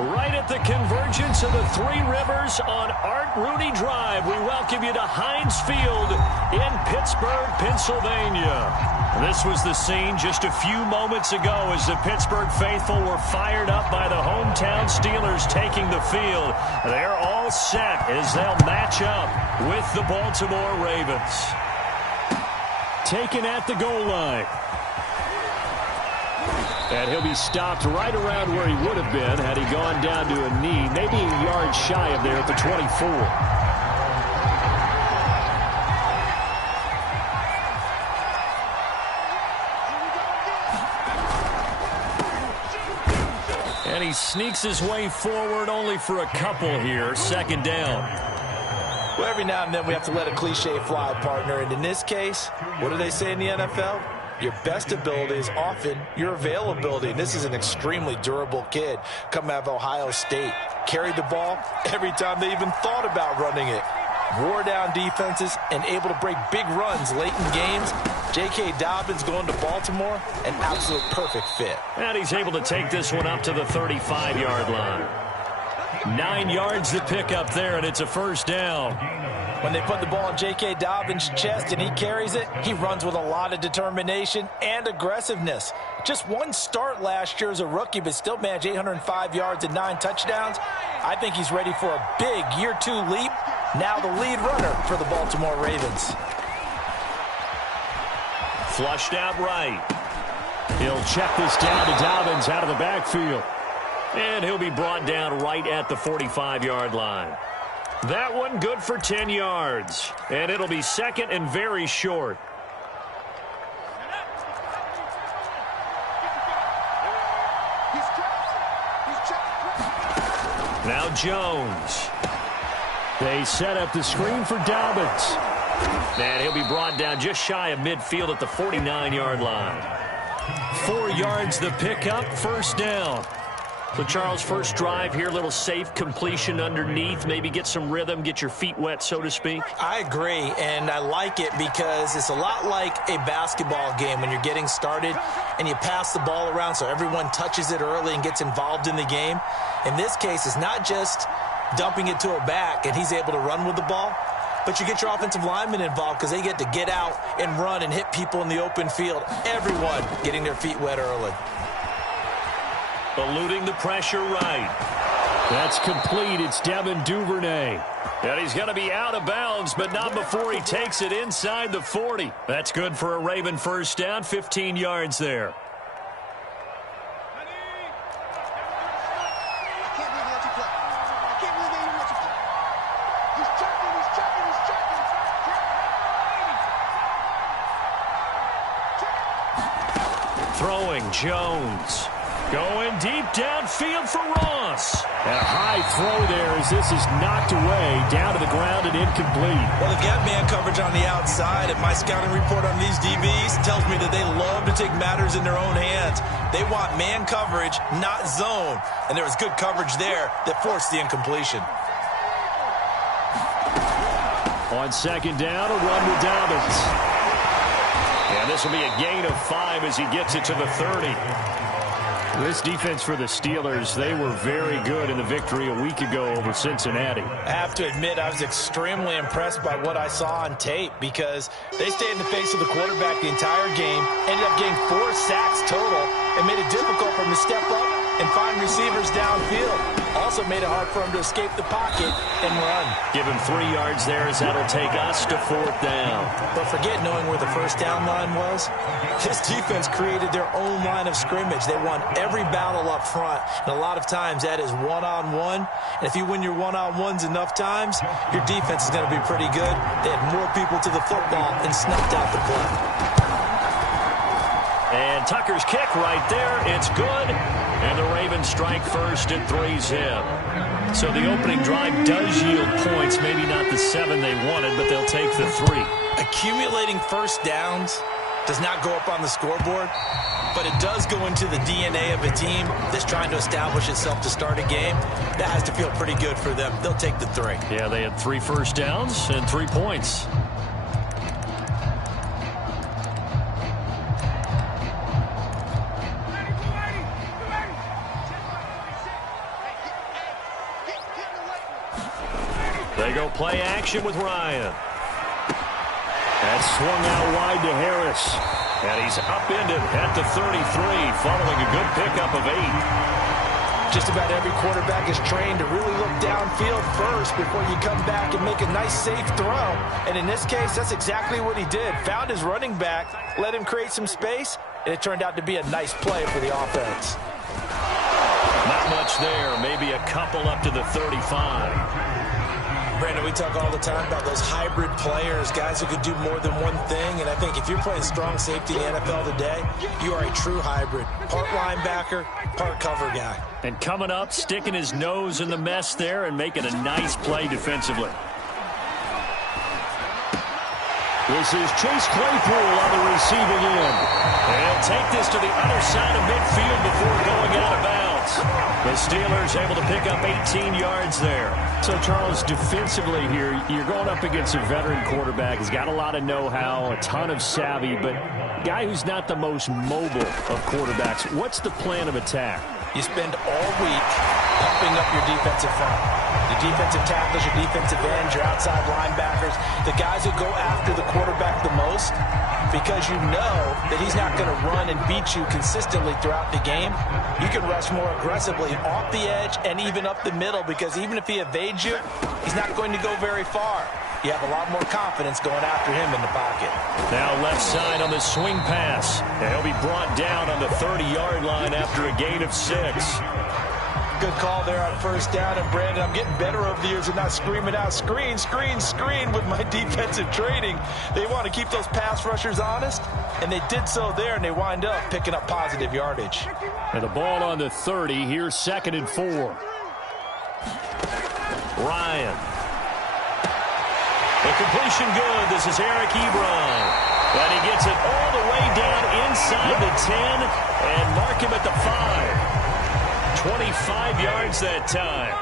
Right at the convergence of the Three Rivers on Art Rooney Drive, we welcome you to Heinz Field in Pittsburgh, Pennsylvania. This was the scene just a few moments ago as the Pittsburgh faithful were fired up by the hometown Steelers taking the field. They're all set as they'll match up with the Baltimore Ravens. Taken at the goal line. And he'll be stopped right around where he would have been had he gone down to a knee, maybe a yard shy of there at the 24. And he sneaks his way forward only for a couple here. Second down. Well, every now and then we have to let a cliche fly, partner. And in this case, what do they say in the NFL? Your best ability is often your availability. And this is an extremely durable kid coming out of Ohio State. Carried the ball every time they even thought about running it. Wore down defenses and able to break big runs late in games. J.K. Dobbins going to Baltimore, an absolute perfect fit. And he's able to take this one up to the 35-yard line. 9 yards to pick up there, and it's a first down. When they put the ball in J.K. Dobbins' chest and he carries it, he runs with a lot of determination and aggressiveness. Just one start last year as a rookie, but still managed 805 yards and 9 touchdowns. I think he's ready for a big year-2 leap. Now the lead runner for the Baltimore Ravens. Flushed out right. He'll check this down to Dobbins out of the backfield. And he'll be brought down right at the 45-yard line. That one good for 10 yards. And it'll be second and very short. Now Jones. They set up the screen for Dobbins. And he'll be brought down just shy of midfield at the 49-yard line. 4 yards the pickup, first down. So, Charles, first drive here, little safe completion underneath, maybe get some rhythm, get your feet wet, so to speak. I agree, and I like it because it's a lot like a basketball game when you're getting started and you pass the ball around so everyone touches it early and gets involved in the game. In this case, it's not just dumping it to a back and he's able to run with the ball, but you get your offensive linemen involved because they get to get out and run and hit people in the open field. Everyone getting their feet wet early. Eluding the pressure right. That's complete. It's Devin Duvernay. And he's going to be out of bounds, but not before he takes it inside the 40. That's good for a Raven first down, 15 yards there. Throwing Jones. Going deep downfield for Ross. And a high throw there as this is knocked away, down to the ground and incomplete. Well, they've got man coverage on the outside, and my scouting report on these DBs tells me that they love to take matters in their own hands. They want man coverage, not zone. And there was good coverage there that forced the incompletion. On second down, a run with Dobbins. And this will be a gain of 5 as he gets it to the 30. This defense for the Steelers, they were very good in the victory a week ago over Cincinnati. I have to admit, I was extremely impressed by what I saw on tape because they stayed in the face of the quarterback the entire game, ended up getting 4 sacks total, and made it difficult for him to step up and find receivers downfield. Also made it hard for him to escape the pocket and run. Give him 3 yards there as that'll take us to 4th down. But forget knowing where the first down line was. This defense created their own line of scrimmage. They won every battle up front, and a lot of times that is one-on-one. And if you win your one-on-ones enough times, your defense is going to be pretty good. They had more people to the football and snuffed out the play. And Tucker's kick right there. It's good. And the Ravens strike first and 3's him. So the opening drive does yield points. Maybe not the 7 they wanted, but they'll take the 3. Accumulating first downs does not go up on the scoreboard, but it does go into the DNA of a team that's trying to establish itself to start a game. That has to feel pretty good for them. They'll take the 3. Yeah, they had 3 first downs and 3 points. They go play action with Ryan. That's swung out wide to Harris. And he's upended at the 33 following a good pickup of 8. Just about every quarterback is trained to really look downfield first before you come back and make a nice, safe throw. And in this case, that's exactly what he did. Found his running back, let him create some space, and it turned out to be a nice play for the offense. Not much there. Maybe a couple up to the 35. Brandon, we talk all the time about those hybrid players, guys who could do more than one thing. And I think if you're playing strong safety in the NFL today, you are a true hybrid. Part linebacker, part cover guy. And coming up, sticking his nose in the mess there and making a nice play defensively. This is Chase Claypool on the receiving end. And take this to the other side of midfield before going out of bounds. The Steelers able to pick up 18 yards there. So, Charles, defensively here, you're going up against a veteran quarterback. He's got a lot of know-how, a ton of savvy, but a guy who's not the most mobile of quarterbacks. What's the plan of attack? You spend all week pumping up your defensive front. Your defensive tackles, your defensive ends, your outside linebackers, the guys who go after the quarterback the most, because you know that he's not going to run and beat you consistently throughout the game. You can rush more aggressively off the edge and even up the middle, because even if he evades you, he's not going to go very far. You have a lot more confidence going after him in the pocket. Now left side on the swing pass. And he'll be brought down on the 30-yard line after a gain of 6. Good call there on first down. And, Brandon, I'm getting better over the years and not screaming out, screen, screen, screen with my defensive training. They want to keep those pass rushers honest, and they did so there, and they wind up picking up positive yardage. And the ball on the 30. Here's 2nd and 4. Ryan. The completion good. This is Eric Ebron. And he gets it all the way down inside the 10 and mark him at the 5. 25 yards that time.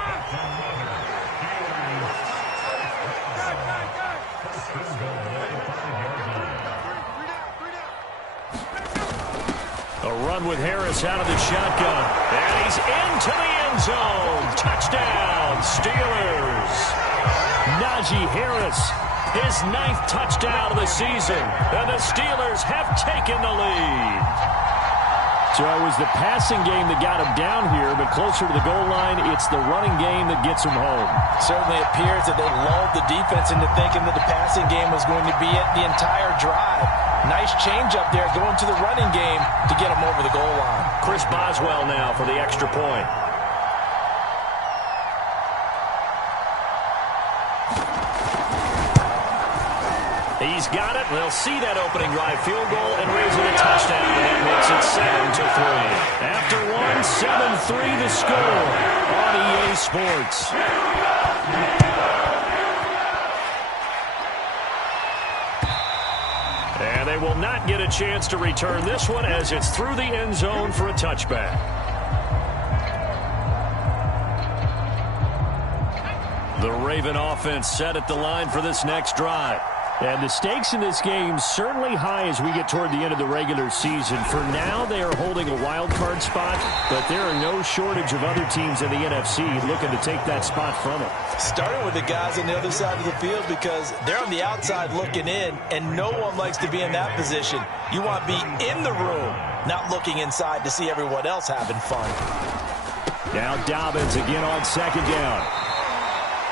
A run with Harris out of the shotgun. And he's into the end zone. Touchdown, Steelers. Najee Harris, his 9th touchdown of the season. And the Steelers have taken the lead. So it was the passing game that got him down here, but closer to the goal line, it's the running game that gets him home. Certainly appears that they lulled the defense into thinking that the passing game was going to be it the entire drive. Nice change up there going to the running game to get him over the goal line. Chris Boswell now for the extra point. He's got it. They'll see that opening drive field goal and raise it a touchdown. And that makes it 7-3. After 7-3 the score on EA Sports. And they will not get a chance to return this one as it's through the end zone for a touchback. The Raven offense set at the line for this next drive. And the stakes in this game certainly high as we get toward the end of the regular season. For now, they are holding a wild card spot, but there are no shortage of other teams in the NFC looking to take that spot from them. Starting with the guys on the other side of the field, because they're on the outside looking in, and no one likes to be in that position. You want to be in the room, not looking inside to see everyone else having fun. Now Dobbins again on 2nd down.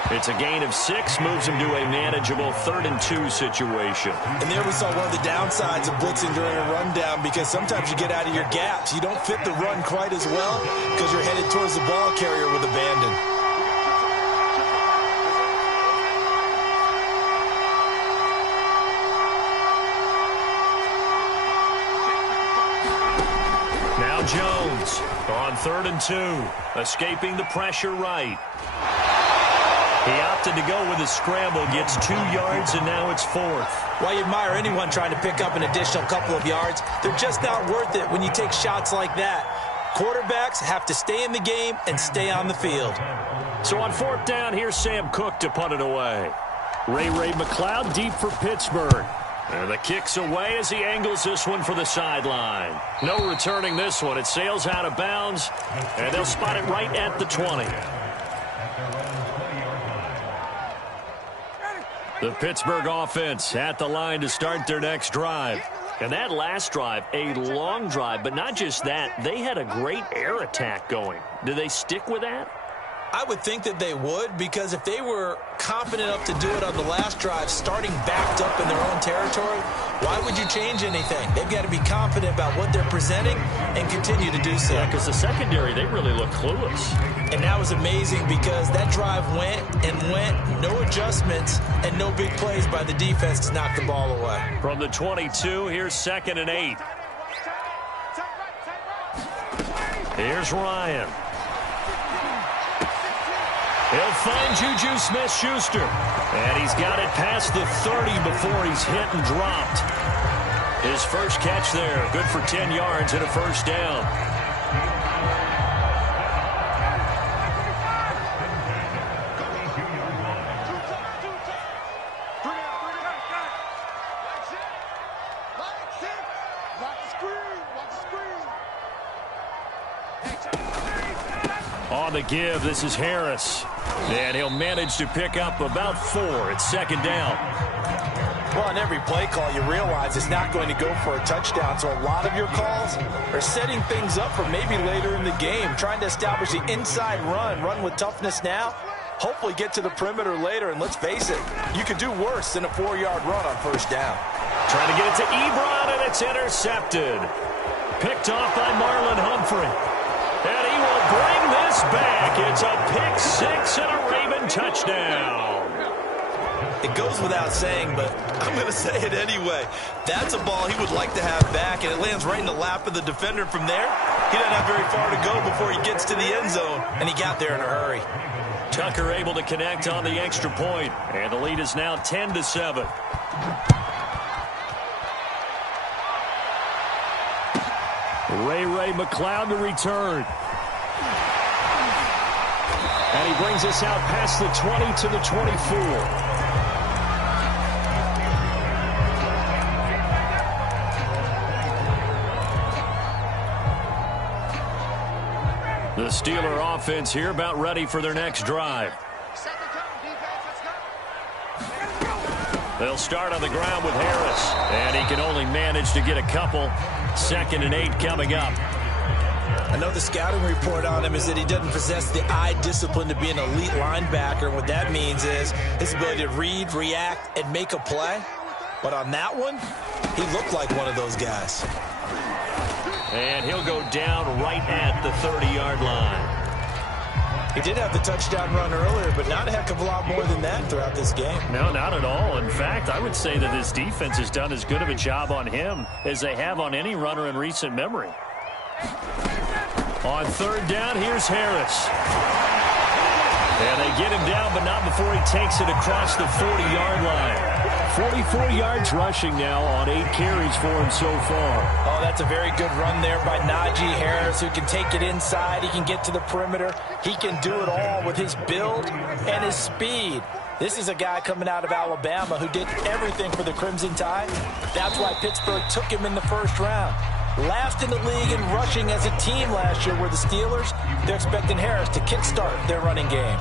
It's a gain of 6, moves him to a manageable 3rd and 2 situation. And there we saw one of the downsides of blitzing during a rundown, because sometimes you get out of your gaps. You don't fit the run quite as well because you're headed towards the ball carrier with abandon. Now Jones on 3rd and 2, escaping the pressure right. He opted to go with a scramble, gets 2 yards, and now it's 4th. While you admire anyone trying to pick up an additional couple of yards, they're just not worth it when you take shots like that. Quarterbacks have to stay in the game and stay on the field. So on 4th down, here's Sam Cook to punt it away. Ray McLeod deep for Pittsburgh. And the kick's away as he angles this one for the sideline. No returning this one. It sails out of bounds, and they'll spot it right at the 20. The Pittsburgh offense at the line to start their next drive. And that last drive, a long drive, but not just that, they had a great air attack going. Do they stick with that? I would think that they would, because if they were confident enough to do it on the last drive, starting backed up in their own territory, why would you change anything? They've got to be confident about what they're presenting and continue to do so. Yeah, because the secondary, they really look clueless. And that was amazing because that drive went and went, no adjustments, and no big plays by the defense to knock the ball away. From the 22, here's 2nd and 8. Here's Ryan. He'll find Juju Smith-Schuster. And he's got it past the 30 before he's hit and dropped. His first catch there, good for 10 yards and a first down. On the give, this is Harris. And he'll manage to pick up about 4. It's 2nd down. Well, on every play call, you realize it's not going to go for a touchdown. So a lot of your calls are setting things up for maybe later in the game, trying to establish the inside run with toughness now, hopefully get to the perimeter later. And let's face it, you could do worse than a 4-yard run on first down. Trying to get it to Ebron, and it's intercepted. Picked off by Marlon Humphrey. And he will bring this back. It's a pick 6 and a Raven touchdown. It goes without saying, but I'm going to say it anyway. That's a ball he would like to have back, and it lands right in the lap of the defender from there. He doesn't have very far to go before he gets to the end zone, and he got there in a hurry. Tucker able to connect on the extra point, and the lead is now 10-7. Ray McCloud to return. And he brings us out past the 20 to the 24. The Steeler offense here about ready for their next drive. They'll start on the ground with Harris. And he can only manage to get a couple. 2nd and 8 coming up. I know the scouting report on him is that he doesn't possess the eye discipline to be an elite linebacker. What that means is his ability to read, react, and make a play. But on that one, he looked like one of those guys. And he'll go down right at the 30-yard line. He did have the touchdown run earlier, but not a heck of a lot more than that throughout this game. No, not at all. In fact, I would say that this defense has done as good of a job on him as they have on any runner in recent memory. On 3rd down, here's Harris. And they get him down, but not before he takes it across the 40-yard line. 44 yards rushing now on 8 carries for him so far. Oh, that's a very good run there by Najee Harris, who can take it inside. He can get to the perimeter. He can do it all with his build and his speed. This is a guy coming out of Alabama who did everything for the Crimson Tide. That's why Pittsburgh took him in the first round. Last in the league in rushing as a team last year were the Steelers. They're expecting Harris to kickstart their running game.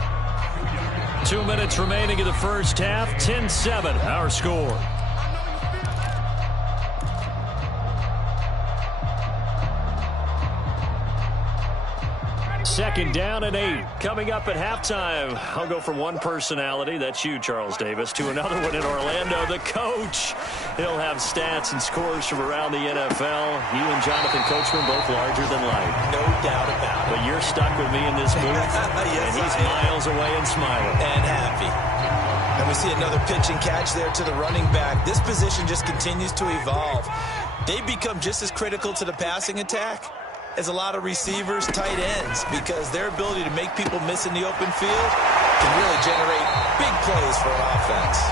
2 minutes remaining in the first half. 10-7, our score. Second down and 8. Coming up at halftime, I'll go from one personality, that's you, Charles Davis, to another one in Orlando, the coach. He'll have stats and scores from around the NFL. You and Jonathan Coachman both larger than life. No doubt about it. But you're stuck with me in this booth, yes, and he's miles away and smiling. And happy. And we see another pitch and catch there to the running back. This position just continues to evolve. They become just as critical to the passing attack as a lot of receivers, tight ends, because their ability to make people miss in the open field can really generate big plays for an offense.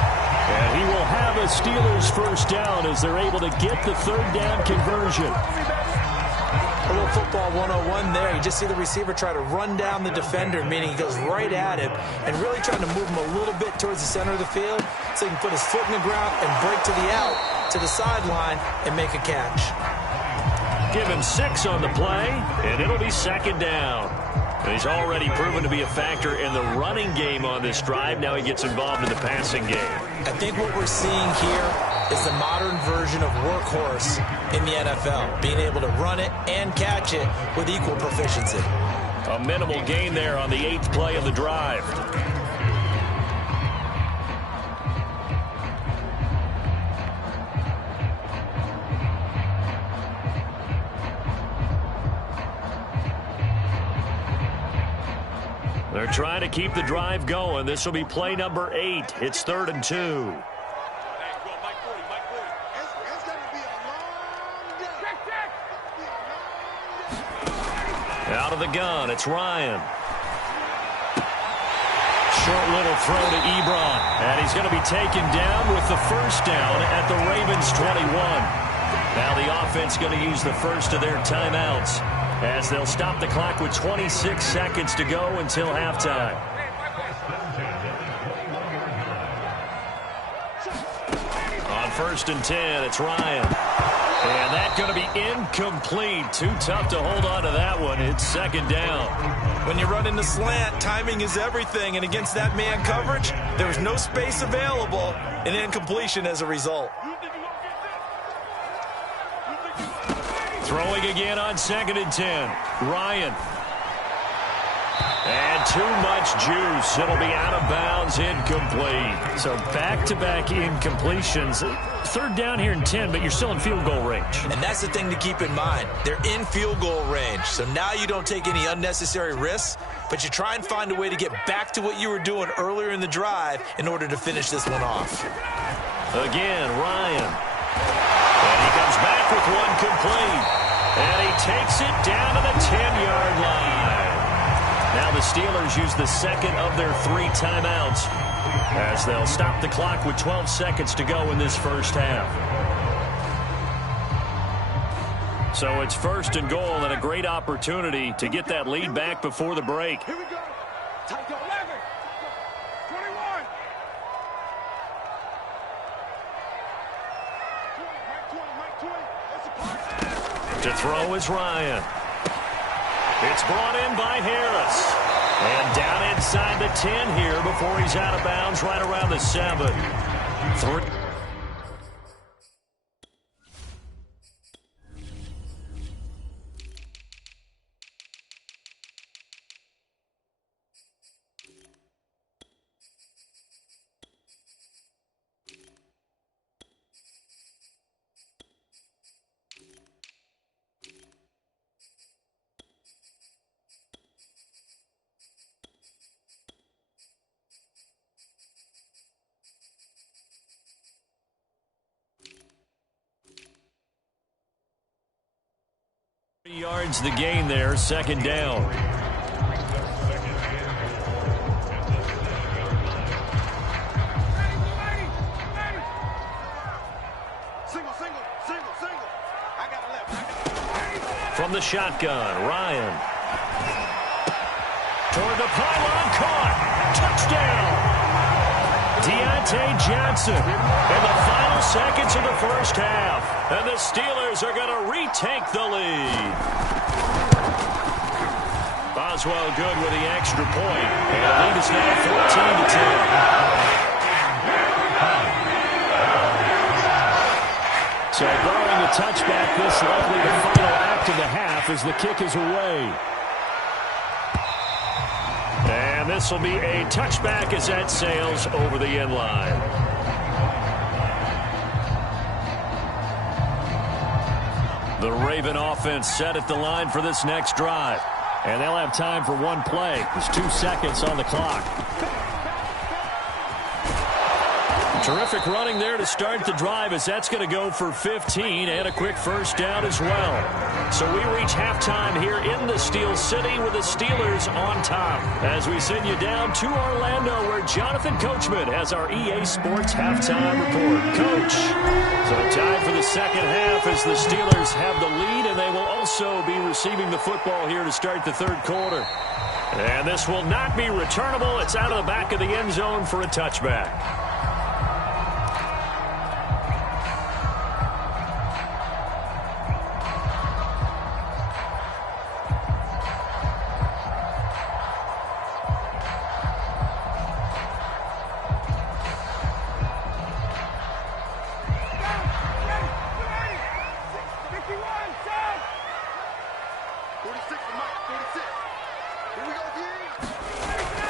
And he will have a Steelers first down as they're able to get the 3rd down conversion. A little football 101 there. You just see the receiver try to run down the defender, meaning he goes right at him and really trying to move him a little bit towards the center of the field so he can put his foot in the ground and break to the out, to the sideline, and make a catch. Give him 6 on the play, and it'll be 2nd down. And he's already proven to be a factor in the running game on this drive. Now he gets involved in the passing game. I think what we're seeing here is the modern version of workhorse in the NFL, being able to run it and catch it with equal proficiency. A minimal gain there on the 8th play of the drive. They're trying to keep the drive going. This will be play number 8. It's 3rd and 2. Out of the gun, it's Ryan. Short little throw to Ebron. And he's going to be taken down with the first down at the Ravens 21. Now the offense going to use the first of their timeouts, as they'll stop the clock with 26 seconds to go until halftime. On 1st and 10, it's Ryan. And that's going to be incomplete. Too tough to hold on to that one. It's 2nd down. When you run in the slant, timing is everything. And against that man coverage, there was no space available, and incompletion as a result. Throwing again on 2nd and 10. Ryan. And too much juice. It'll be out of bounds, incomplete. So back-to-back incompletions. 3rd down here and 10, but you're still in field goal range. And that's the thing to keep in mind. They're in field goal range. So now you don't take any unnecessary risks, but you try and find a way to get back to what you were doing earlier in the drive in order to finish this one off. Again, Ryan. And he comes back with one complete. And he takes it down to the 10-yard line. Now the Steelers use the second of their 3 timeouts, as they'll stop the clock with 12 seconds to go in this first half. So it's 1st and goal, and a great opportunity to get that lead back before the break. Here we go. Take 11. 21. 20. To throw is Ryan. It's brought in by Harris. And down inside the 10 here before he's out of bounds right around the 7. 3. Yards the gain there, 2nd down. From the shotgun, Ryan. Toward the pylon, caught. Touchdown. Deontay Johnson in the final seconds of the first half. And the Steelers are going to retake the lead. Boswell good with the extra point. And the lead is now 14-10. So barring the touchback, this likely the final act of the half as the kick is away. And this will be a touchback as that sails over the end line. The Raven offense set at the line for this next drive. And they'll have time for one play. There's 2 seconds on the clock. Terrific running there to start the drive, as that's going to go for 15 and a quick first down as well. So we reach halftime here in the Steel City with the Steelers on top, as we send you down to Orlando, where Jonathan Coachman has our EA Sports halftime report. Coach, so time for the second half as the Steelers have the lead, and they will also be receiving the football here to start the third quarter. And this will not be returnable. It's out of the back of the end zone for a touchback.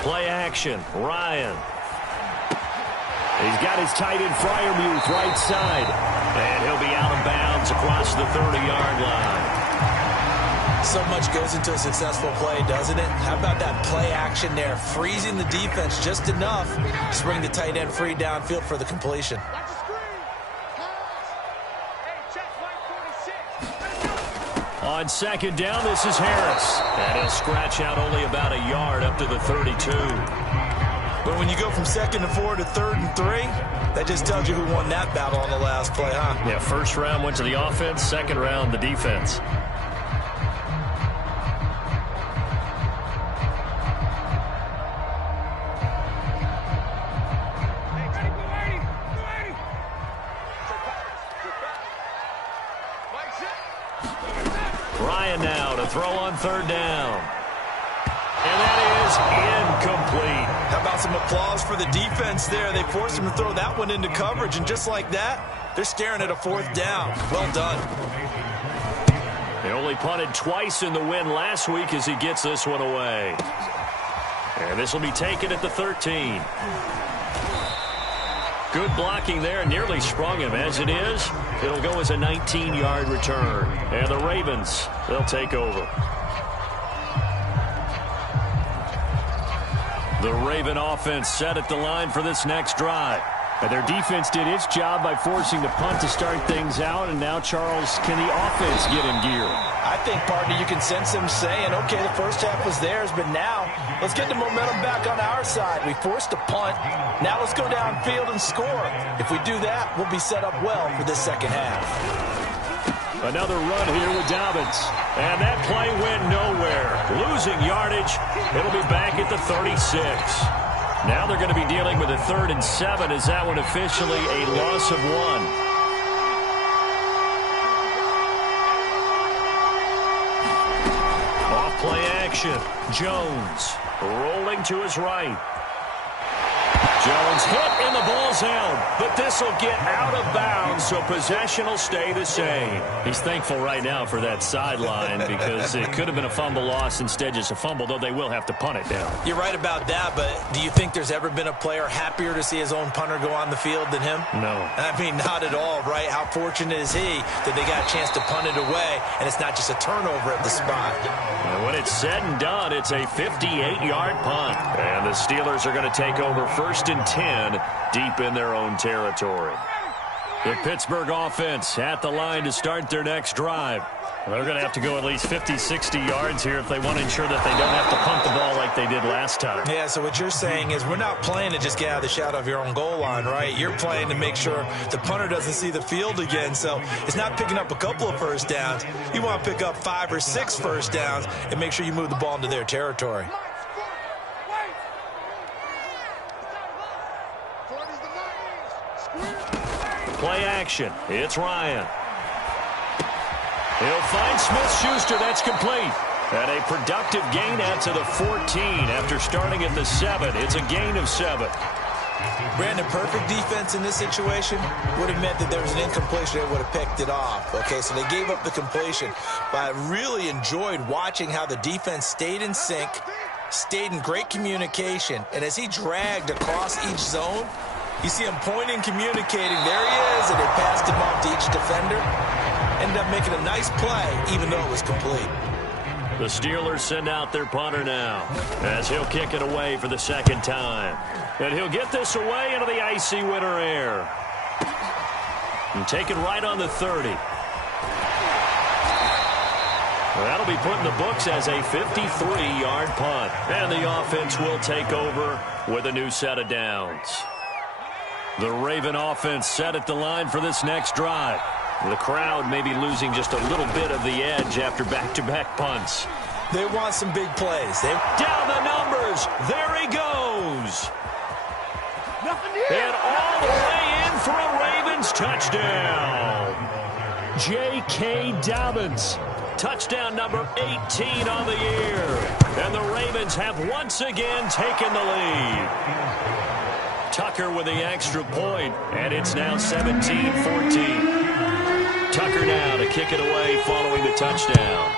Play action. Ryan. He's got his tight end Freiermuth right side. And he'll be out of bounds across the 30-yard line. So much goes into a successful play, doesn't it? How about that play action there? Freezing the defense just enough to bring the tight end free downfield for the completion. Watch the screen. Hey, check flight 46. On second down, this is Harris. And he'll scratch out only about a yard up to the 32. But when you go from 2nd and 4 to 3rd and 3, that just tells you who won that battle on the last play, huh? Yeah, first round went to the offense, second round the defense. Ryan now to throw on 3rd down. And that is incomplete. How about some applause for the defense there? They forced him to throw that one into coverage, and just like that, they're staring at a 4th down. Well done. They only punted twice in the win last week as he gets this one away. And this will be taken at the 13. Good blocking there, nearly sprung him. As it is, it'll go as a 19-yard return. And the Ravens, they'll take over. The Raven offense set at the line for this next drive. And their defense did its job by forcing the punt to start things out. And now, Charles, can the offense get in gear? I think, partner, you can sense them saying, okay, the first half was theirs, but now let's get the momentum back on our side. We forced a punt. Now let's go downfield and score. If we do that, we'll be set up well for this second half. Another run here with Dobbins. And that play went nowhere. Losing yardage. It'll be back at the 36. Now they're going to be dealing with a 3rd and 7 as that one officially a loss of 1. Off play action. Jones rolling to his right. Jones hit and the ball's held, but this will get out of bounds, so possession will stay the same. He's thankful right now for that sideline because it could have been a fumble loss, instead just a fumble, though they will have to punt it down. You're right about that, but do you think there's ever been a player happier to see his own punter go on the field than him? No. I mean, not at all, right? How fortunate is he that they got a chance to punt it away, and it's not just a turnover at the spot. And when it's said and done, it's a 58-yard punt. And the Steelers are going to take over 1st and 10 deep in their own territory. The Pittsburgh offense at the line to start their next drive. They're going to have to go at least 50, 60 yards here if they want to ensure that they don't have to punt the ball like they did last time. Yeah, so what you're saying is we're not playing to just get out of the shadow of your own goal line, right? You're playing to make sure the punter doesn't see the field again. So it's not picking up a couple of first downs. You want to pick up 5 or 6 first downs and make sure you move the ball into their territory. Play action. It's Ryan. He'll find Smith-Schuster. That's complete. And a productive gain out to the 14 after starting at the 7. It's a gain of 7. Brandon, perfect defense in this situation would have meant that there was an incompletion. They would have picked it off. Okay, so they gave up the completion. But I really enjoyed watching how the defense stayed in sync, stayed in great communication. And as he dragged across each zone, you see him pointing, communicating. There he is, and they passed him off to each defender. Ended up making a nice play, even though it was complete. The Steelers send out their punter now as he'll kick it away for the second time. And he'll get this away into the icy winter air. And take it right on the 30. That'll be put in the books as a 53-yard punt. And the offense will take over with a new set of downs. The Raven offense set at the line for this next drive. The crowd may be losing just a little bit of the edge after back-to-back punts. They want some big plays. Down the numbers. There he goes. And all the way in for a Ravens touchdown. J.K. Dobbins. Touchdown number 18 on the year. And the Ravens have once again taken the lead. Tucker with the extra point, and it's now 17-14. Tucker now to kick it away following the touchdown.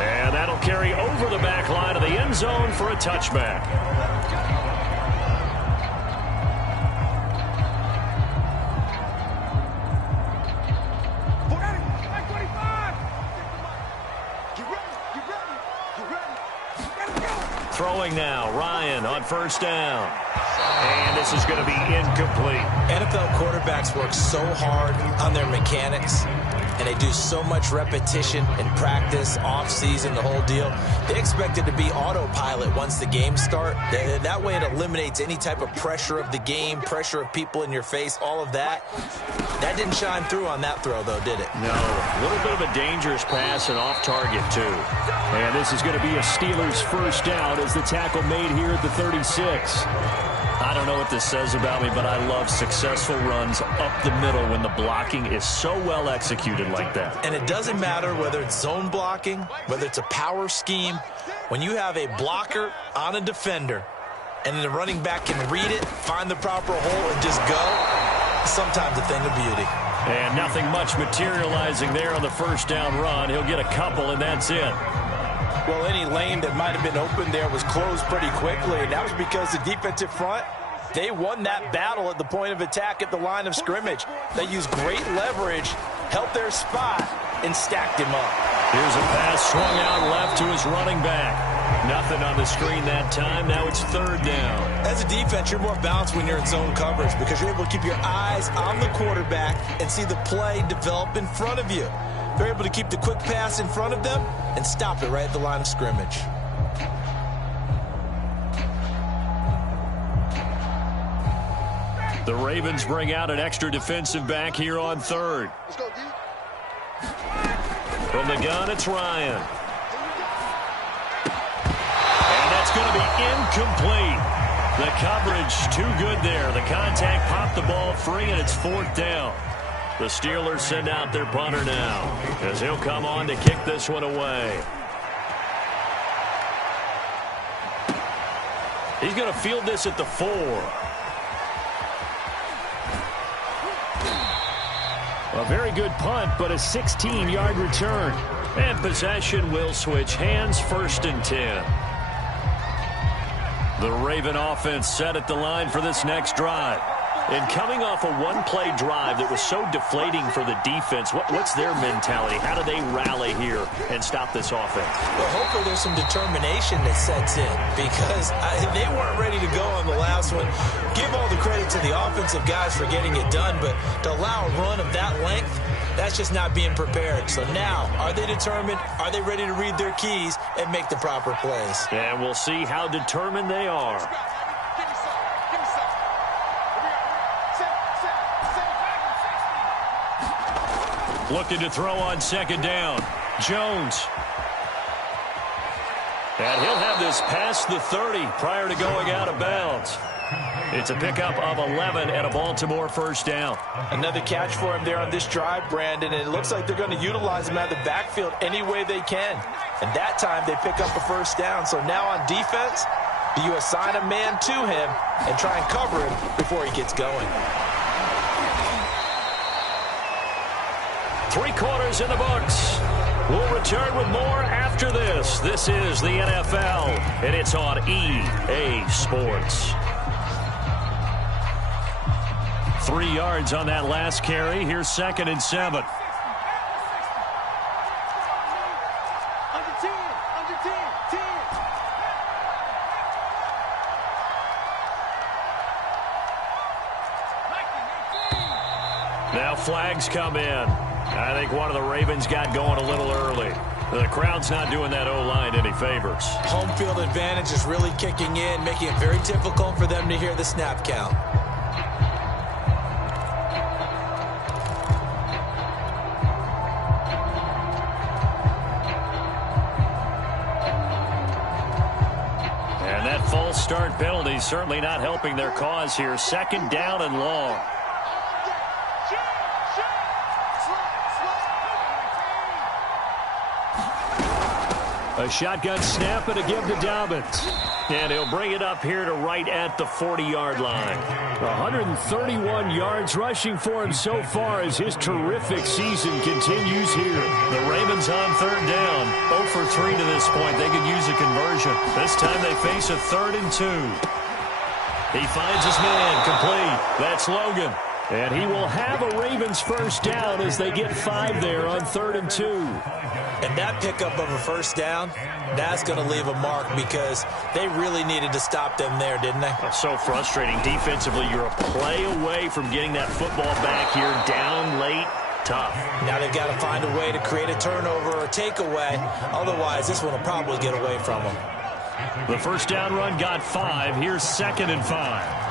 And carry over the back line of the end zone for a touchback. Throwing now, Ryan on first down. And this is going to be incomplete. NFL quarterbacks work so hard on their mechanics, and they do so much repetition in practice, off-season, the whole deal. They expect it to be autopilot once the games start. That way it eliminates any type of pressure of the game, pressure of people in your face, all of that. That didn't shine through on that throw, though, did it? No. A little bit of a dangerous pass and off target, too. And this is going to be a Steelers first down as the tackle made here at the 36. I don't know what this says about me, but I love successful runs up the middle when the blocking is so well executed like that. And it doesn't matter whether it's zone blocking, whether it's a power scheme. When you have a blocker on a defender and then the running back can read it, find the proper hole, and just go, sometimes a thing of beauty. And nothing much materializing there on the first down run. He'll get a couple, and that's it. Well, any lane that might have been open there was closed pretty quickly, and that was because the defensive front, they won that battle at the point of attack at the line of scrimmage. They used great leverage, held their spot, and stacked him up. Here's a pass swung out left to his running back. Nothing on the screen that time. Now it's third down. As a defense, you're more balanced when you're in zone coverage because you're able to keep your eyes on the quarterback and see the play develop in front of you. They're able to keep the quick pass in front of them and stop it right at the line of scrimmage. The Ravens bring out an extra defensive back here on third. From the gun, it's Ryan. And that's going to be incomplete. The coverage too good there. The contact popped the ball free, and it's fourth down. The Steelers send out their punter now as he'll come on to kick this one away. He's going to field this at the 4. A very good punt, but a 16-yard return. And possession will switch hands, first and 10. The Raven offense set at the line for this next drive. And coming off a one-play drive that was so deflating for the defense, what's their mentality? How do they rally here and stop this offense? Well, hopefully there's some determination that sets in because they weren't ready to go on the last one. Give all the credit to the offensive guys for getting it done, but to allow a run of that length, that's just not being prepared. So now, are they determined? Are they ready to read their keys and make the proper plays? And we'll see how determined they are. Looking to throw on second down. Jones. And he'll have this past the 30 prior to going out of bounds. It's a pickup of 11 and a Baltimore first down. Another catch for him there on this drive, Brandon, and it looks like they're going to utilize him out of the backfield any way they can. And that time they pick up a first down. So now on defense, do you assign a man to him and try and cover him before he gets going? 3 quarters in the books. We'll return with more after this. This is the NFL, and it's on EA Sports. 3 yards on that last carry. Here's second and 7. Now flags come in. I think one of the Ravens got going a little early. The crowd's not doing that O-line any favors. Home field advantage is really kicking in, making it very difficult for them to hear the snap count. And that false start penalty certainly not helping their cause here. Second down and long. A shotgun snap and a give to Dobbins. And he'll bring it up here to right at the 40-yard line. 131 yards rushing for him so far as his terrific season continues here. The Ravens on third down. 0 for 3 to this point. They could use a conversion. This time they face a 3rd and 2. He finds his man complete. That's Logan. And he will have a Ravens first down as they get 5 there on 3rd and 2. And that pickup of a first down, that's going to leave a mark because they really needed to stop them there, didn't they? That's so frustrating. Defensively, you're a play away from getting that football back here down late. Tough. Now they've got to find a way to create a turnover or takeaway. Otherwise, this one will probably get away from them. The first down run got 5. Here's 2nd and 5.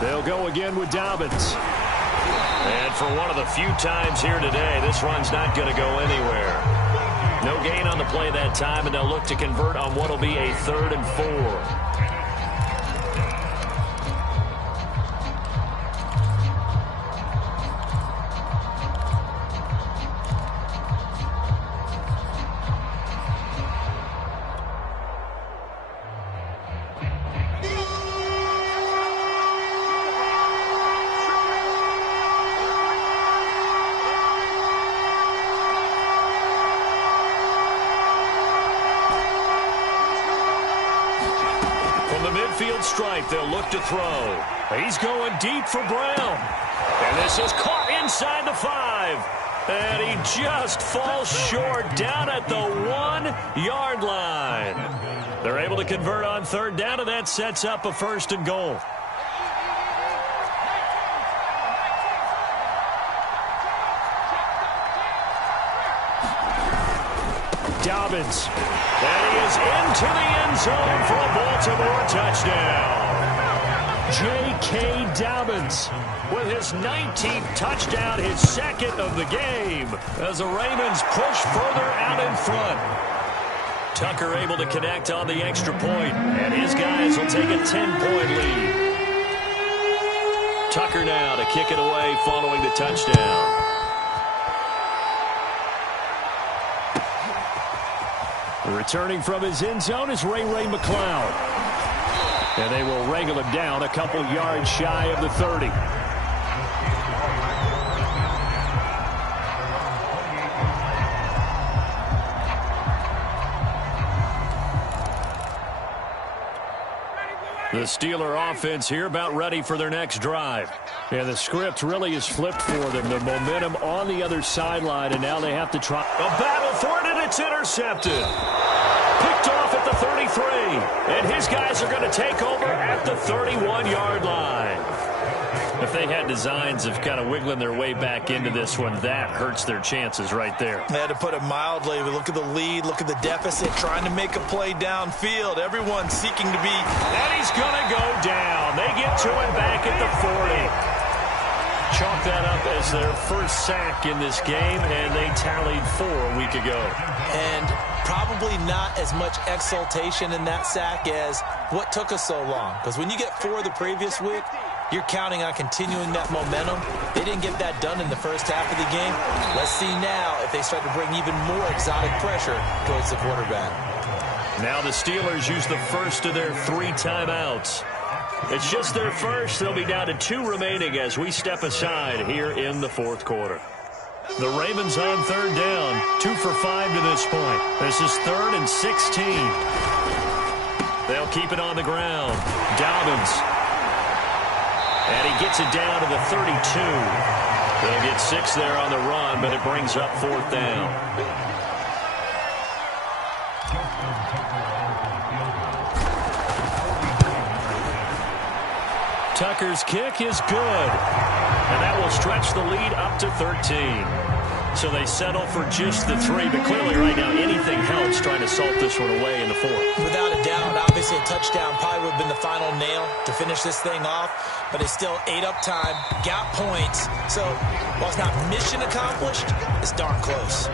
They'll go again with Dobbins. And for one of the few times here today, this run's not going to go anywhere. No gain on the play that time, and they'll look to convert on what will be a 3rd and 4. Stripe, they'll look to throw. He's going deep for Brown. And this is caught inside the 5. And he just falls short down at the 1-yard line. They're able to convert on third down, and that sets up a 1st and goal. Dobbins. And he is into the end zone for a Baltimore touchdown. J.K. Dobbins with his 19th touchdown, his 2nd of the game, as the Ravens push further out in front. Tucker able to connect on the extra point, and his guys will take a 10-point lead. Tucker now to kick it away following the touchdown. Returning from his end zone is Ray McCloud. And they will wrangle him down a couple yards shy of the 30. The Steeler offense here about ready for their next drive. Yeah, the script really is flipped for them. The momentum on the other sideline, and now they have to try. A battle for it, and it's intercepted. Picked off at the 33. And his guys are going to take over at the 31-yard line. If they had designs of kind of wiggling their way back into this one, that hurts their chances right there. They had to put it mildly. Look at the lead, look at the deficit, trying to make a play downfield. Everyone seeking to be. And he's going to go down. They get to him back at the 40. Chalk that up as their first sack in this game, and they tallied 4 a week ago. And probably not as much exultation in that sack as what took us so long. Because when you get 4 the previous week, you're counting on continuing that momentum. They didn't get that done in the first half of the game. Let's see now if they start to bring even more exotic pressure towards the quarterback. Now the Steelers use the first of their 3 timeouts. It's just their first. They'll be down to 2 remaining as we step aside here in the 4th quarter. The Ravens on third down, 2 for 5 to this point. This is 3rd and 16. They'll keep it on the ground. Dobbins. And he gets it down to the 32. They'll get 6 there on the run, but it brings up 4th down. Tucker's kick is good. And that will stretch the lead up to 13. So they settle for just the 3. But clearly right now anything helps trying to salt this one away in the 4th. Without a doubt, obviously a touchdown probably would have been the final nail to finish this thing off. But it's still 8 up time, got points. So while it's not mission accomplished, it's darn close.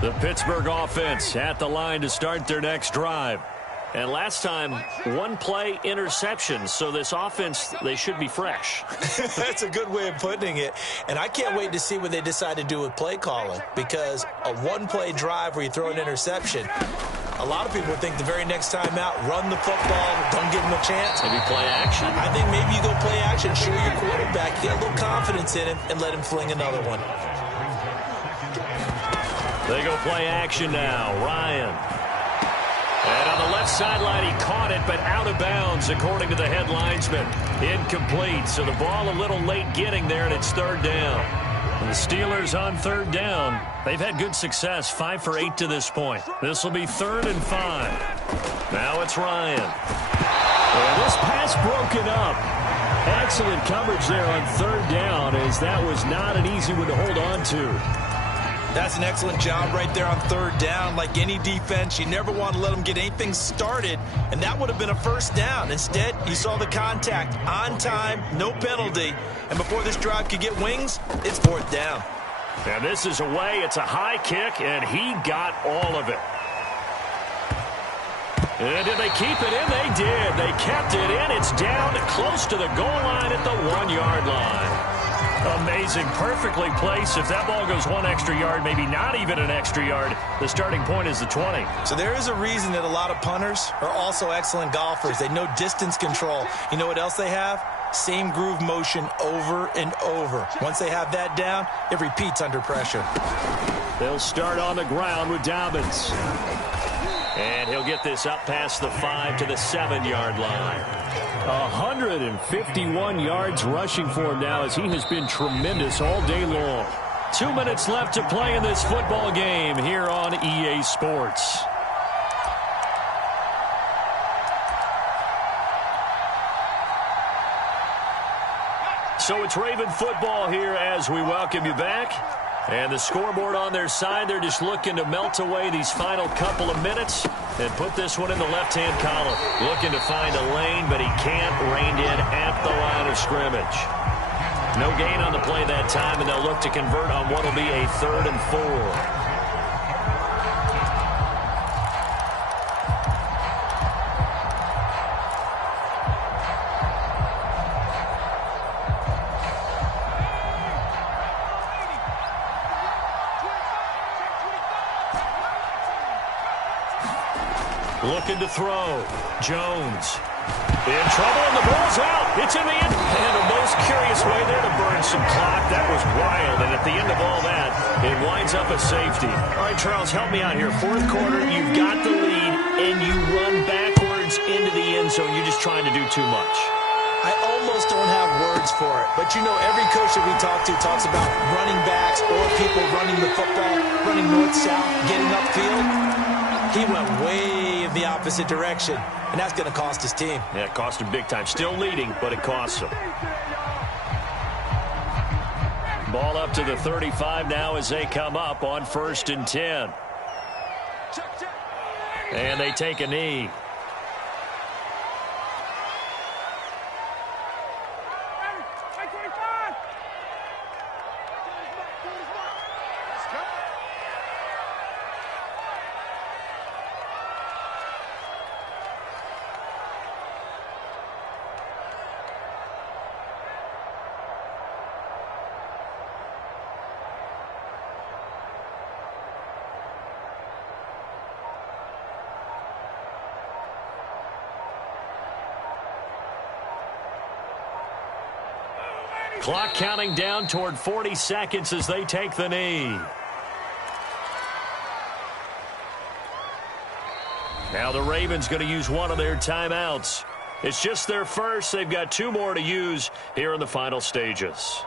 The Pittsburgh offense at the line to start their next drive. And last time, one-play interception. So this offense, they should be fresh. That's a good way of putting it. And I can't wait to see what they decide to do with play calling, because a one-play drive where you throw an interception, a lot of people think the very next time out, run the football, don't give them a chance. Maybe play action. I think maybe you go play action, show your quarterback, get a little confidence in him, and let him fling another one. They go play action now. Ryan. And on the left sideline, he caught it, but out of bounds, according to the head linesman. Incomplete, so the ball a little late getting there, and it's third down. And the Steelers on third down. They've had good success, 5 for 8 to this point. This will be 3rd and 5. Now it's Ryan. And this pass broken up. Excellent coverage there on third down, as that was not an easy one to hold on to. That's an excellent job right there on third down. Like any defense, you never want to let them get anything started, and that would have been a first down. Instead, you saw the contact on time, no penalty, and before this drive could get wings, it's 4th down. And this is away. It's a high kick, and he got all of it. And did they keep it in? They did. They kept it in. It's down close to the goal line at the 1-yard line. Amazing. Perfectly placed. If that ball goes 1 extra yard, maybe not even an extra yard, the starting point is the 20. So there is a reason that a lot of punters are also excellent golfers. They know distance control. You know what else they have? Same groove motion over and over. Once they have that down, it repeats under pressure. They'll start on the ground with Dobbins. And he'll get this up past the 5 to the 7-yard line. 151 yards rushing for him now, as he has been tremendous all day long. 2 minutes left to play in this football game here on EA Sports. So it's Raven football here as we welcome you back. And the scoreboard on their side, they're just looking to melt away these final couple of minutes and put this one in the left-hand column. Looking to find a lane, but he can't. Reined in at the line of scrimmage. No gain on the play that time, and they'll look to convert on what will be a 3rd and 4. Looking to throw. Jones. In trouble, and the ball's out. It's in the end. And the most curious way there to burn some clock. That was wild. And at the end of all that, it winds up a safety. All right, Charles, help me out here. 4th quarter, you've got the lead, and you run backwards into the end zone. You're just trying to do too much. I almost don't have words for it. But, you know, every coach that we talk to talks about running backs or people running the football, running north-south, getting upfield. He went way in the opposite direction, and that's going to cost his team. Yeah, it cost him big time. Still leading, but it costs him. Ball up to the 35 now as they come up on 1st and 10. And they take a knee. Clock counting down toward 40 seconds as they take the knee. Now the Ravens going to use one of their timeouts. It's just their first. They've got 2 more to use here in the final stages.